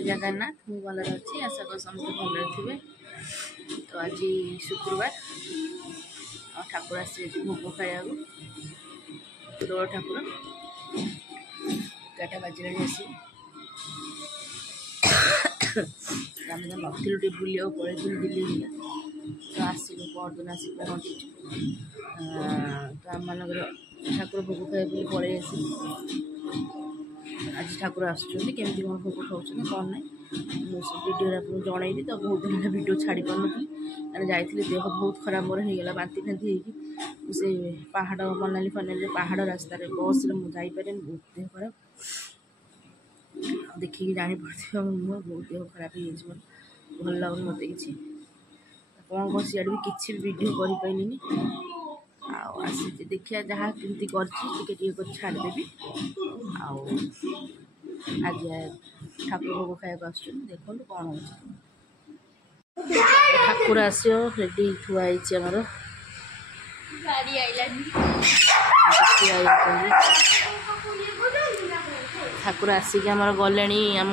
जय जगन्नाथ मु भल अच्छी आशा कर समस्त भल थे। तो आज शुक्रवार ठाकुर आसी भोग खाया दोल ठाकुर 11टा बाजिले आसी आम तो नी बुलिया पड़े दिल्ली तो आसलु परदिन आस पहुँची तो आम मान ठाकुर भोग खाई पड़े आस आज ठाकुर आसुँच केमती कौन भोग खाऊँ कौन ना भिडियो आप जनइबी तो बहुत दिन भिडियो छाड़ी पार नी मैंने जाइए देह बहुत खराब मोर होगा बांति फांति से पहाड़ मनाली फनाली पहाड़ रास्त बस मुझे बहुत देह खराब देखिए जापे मुँह बहुत देह खराब हो भल लगुन मत कि कौन कौन सियाड़ भी किसी वीडियो कर पाइलिनी आसी देखिए जहाँ कमी कर छाड़देवी आज ठाकुर भोग खाया देखो कौन हो ठाकुर आस रेडी थुआई आमर ठाकुर आसिक आमर गले आम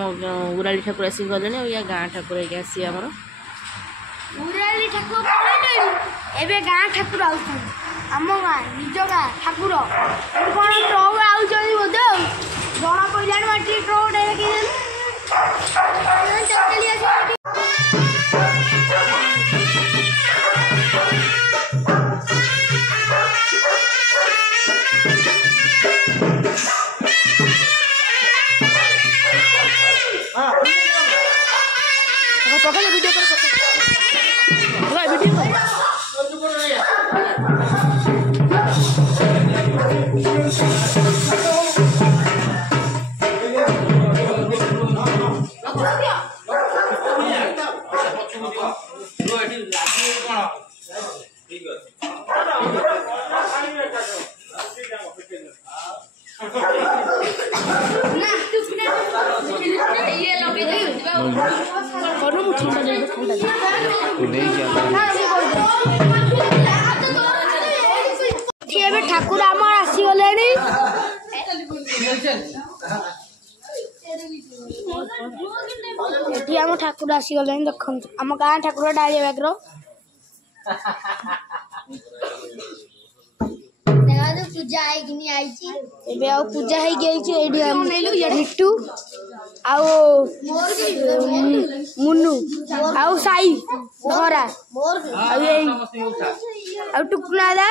उराली ठाकुर आसिक गले या गाँ ठाकुर आसी आमर उराली ठाकुर एबे गाँ ठाकुर आम गाँ निज गाँ ठाकुर कौन ट्रक आउे बोधे जना पड़ा ट्रक ठाकुर आम आसीगले आम ठाकुर आसीगले देखो आम गाँ ठाकुर डाली बागर पूजा पूजा मिट्टू मुनु आउ साई धरा आ टुकुला दा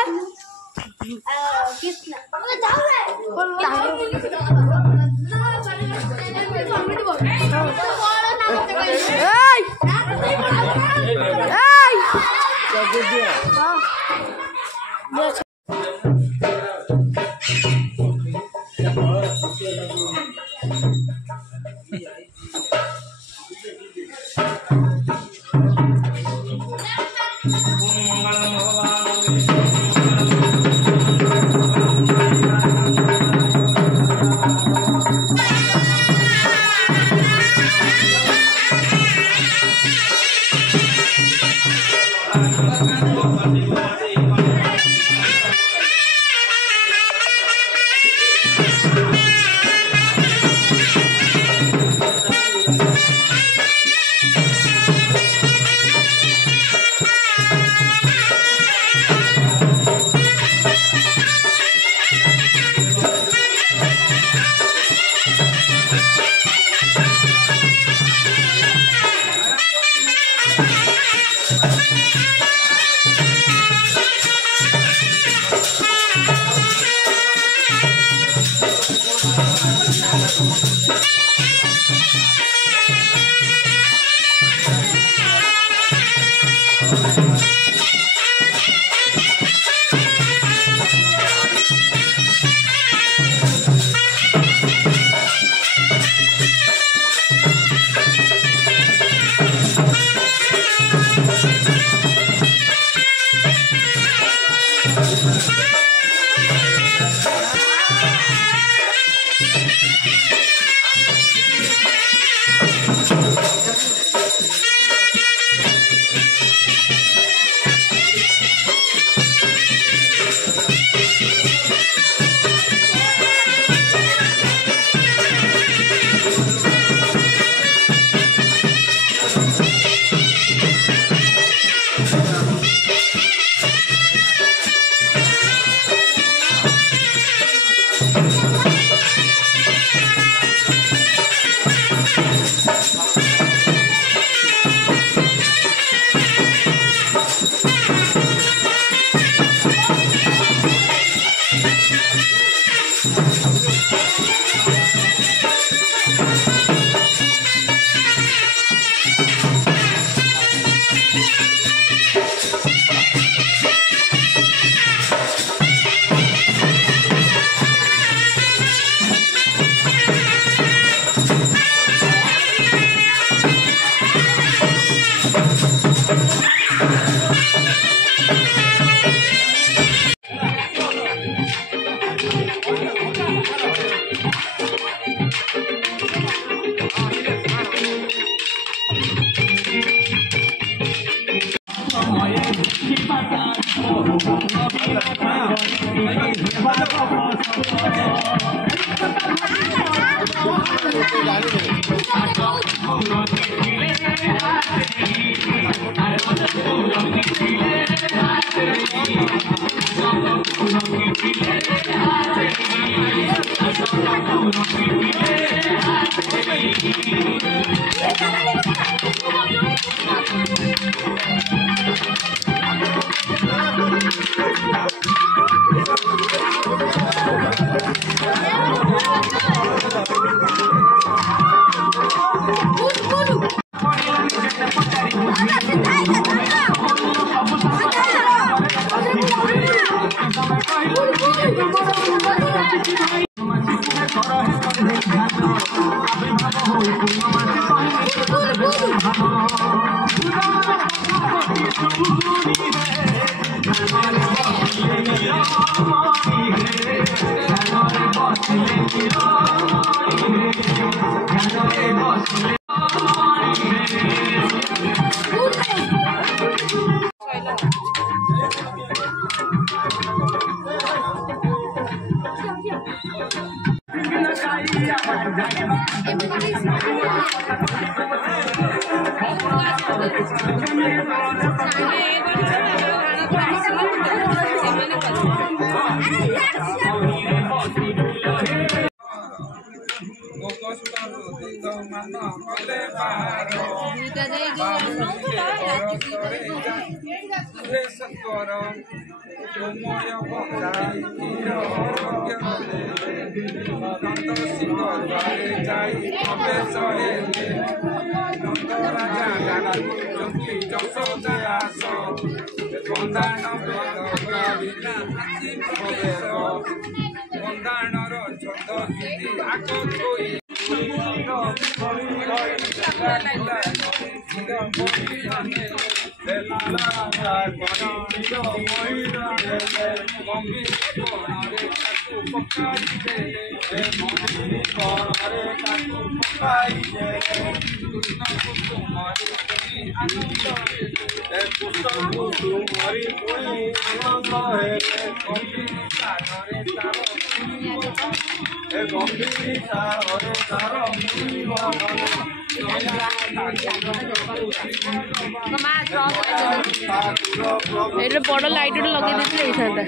ये बड़ लाइट लगे देते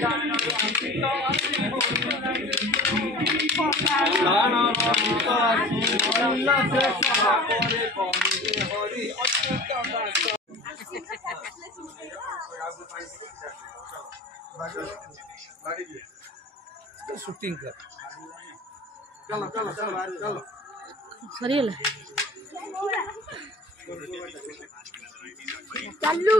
शूटिंग कर चलो चलो चलो चलो सरीगला चालू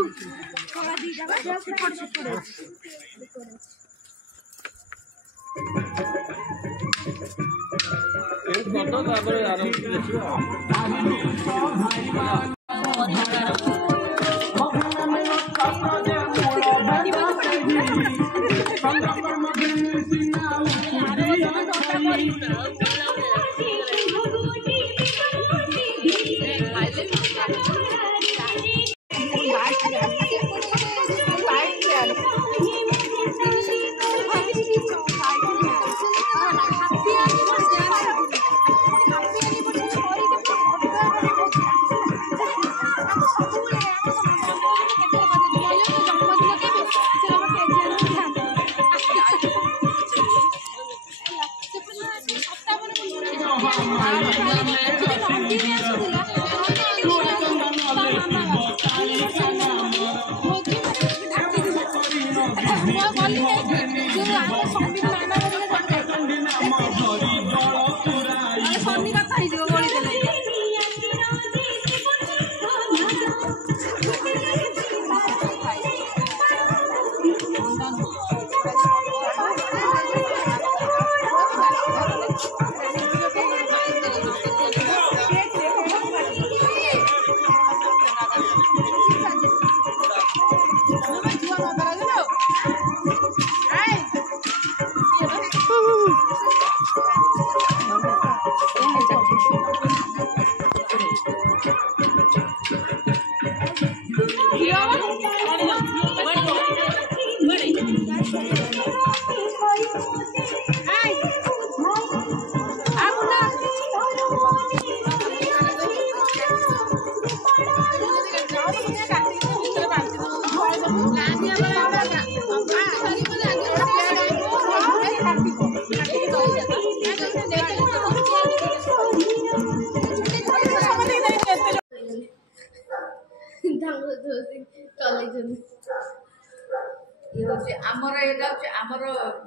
आमर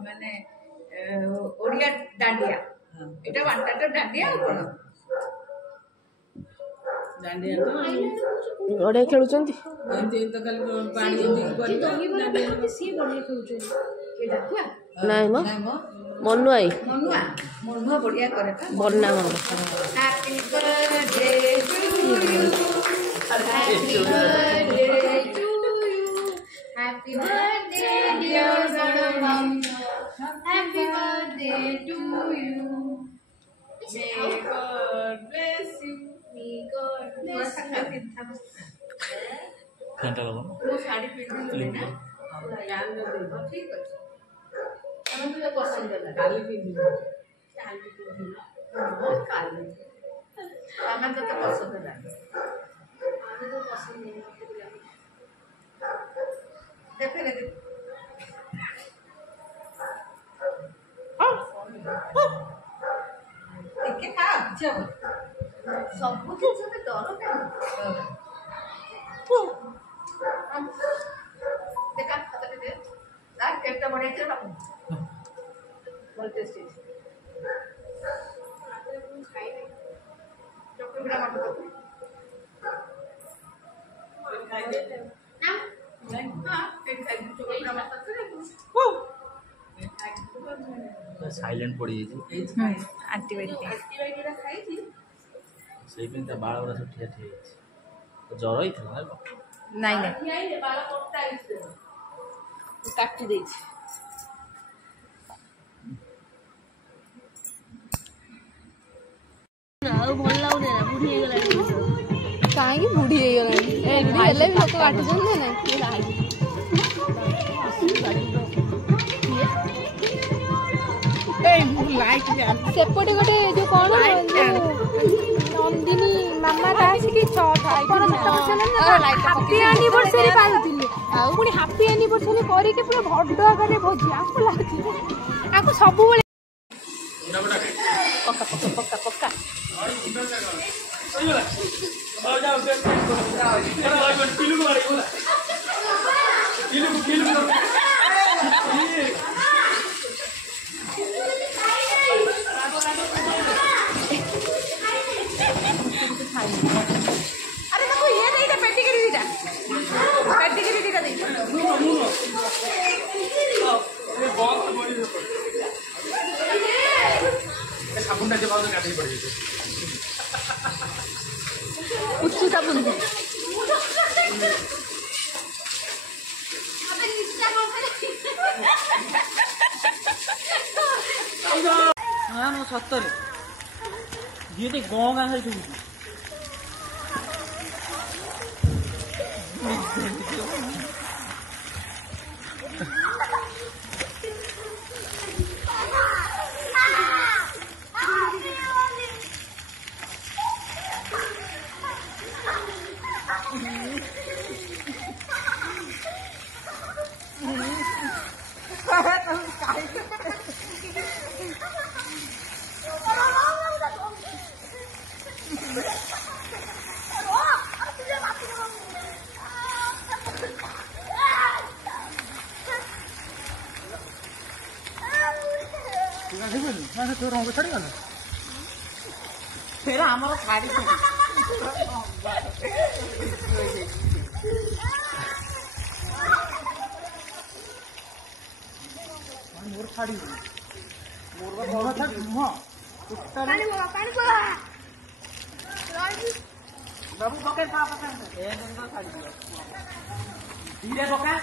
माने ओडिया डांडिया एटा वांटा डांडिया कोन डांडिया ओडिया खेलुचंती एंते तो कल पानी दी कर दही वाला सी बढ़िया खेलुचंती के डाकुआ नाही म मनुआई मनुआ बढ़िया करे बन्ना म happy birthday to you happy birthday to you happy birthday dear Sanam happy birthday to you may God bless you may God bless you घंटा लगा वो साड़ी पिंदी ना जान दे ठीक है तुझे पसंद है काली पिंदी काली पिंदी काली हमें तो पसंद है हमें तो पसंद नहीं देख ଟିକେ ଖା ସବୁ ଜିନିଷ ଡର ଦେଖା ହାତରେ ଦେ ତାର କେକଟା ବନେଇଛ ନା ଭଲ ଟେଷ୍ଟି ଖାଇବି ଚକୁଳି ପିଠା ମତେ ଖାଇଦେ ନା ହଁ ଏଠି ଖାଇବି ଚକୁଳି ପିଠା ମତେ साइलेंट पड़ी ଆଣ୍ଟିବାୟୋଟିକ୍ ଖାଇଛି से बाल गुड़ा सब ठिया ठिया जर ही था ନାଇଁ ନାଇଁ ବାଳ କଟା ହେଇଛି କାଟି ଦେଇଛି ଆଉ ଭଲ ଲାଗୁନି ନା ବୁଢୀ ହେଇଗଲାଣି କାହିଁକି ବୁଢୀ ହେଇଗଲାଣି ବୁଢୀ ହେଲେ ବି ଲୋକ କାଟୁଛନ୍ତି ନା ନାଇଁ ସେପଟେ ଗୋଟେ ଯୋଉ କଣ ନନ୍ଦିନୀ ମାମା ଆସିକି ହାପି ଆନିଭର୍ସରୀ ପାଳୁଥିଲେ ଆଉ ପୁଣି ହାପି ଆନିଭର୍ସରୀ କରିକି ପୁରା ବଡ ଆକାରରେ ଭୋଜି ଆମକୁ ଲାଗୁଛି ଆମକୁ ସବୁବେଳେ ପକା ପକା ପକା ପକା अरे देखो ये नहीं था पेटिगिरी दीटा दे साबुन के बाद गाड़ी पड़ गई उच्च साबुन दे हाँ नो सत्तर ये तो गाँव गाँव है फिर हमारा खाड़ी मोर छाड़ी मोर था नुह बाबू पके था पके धीरे पका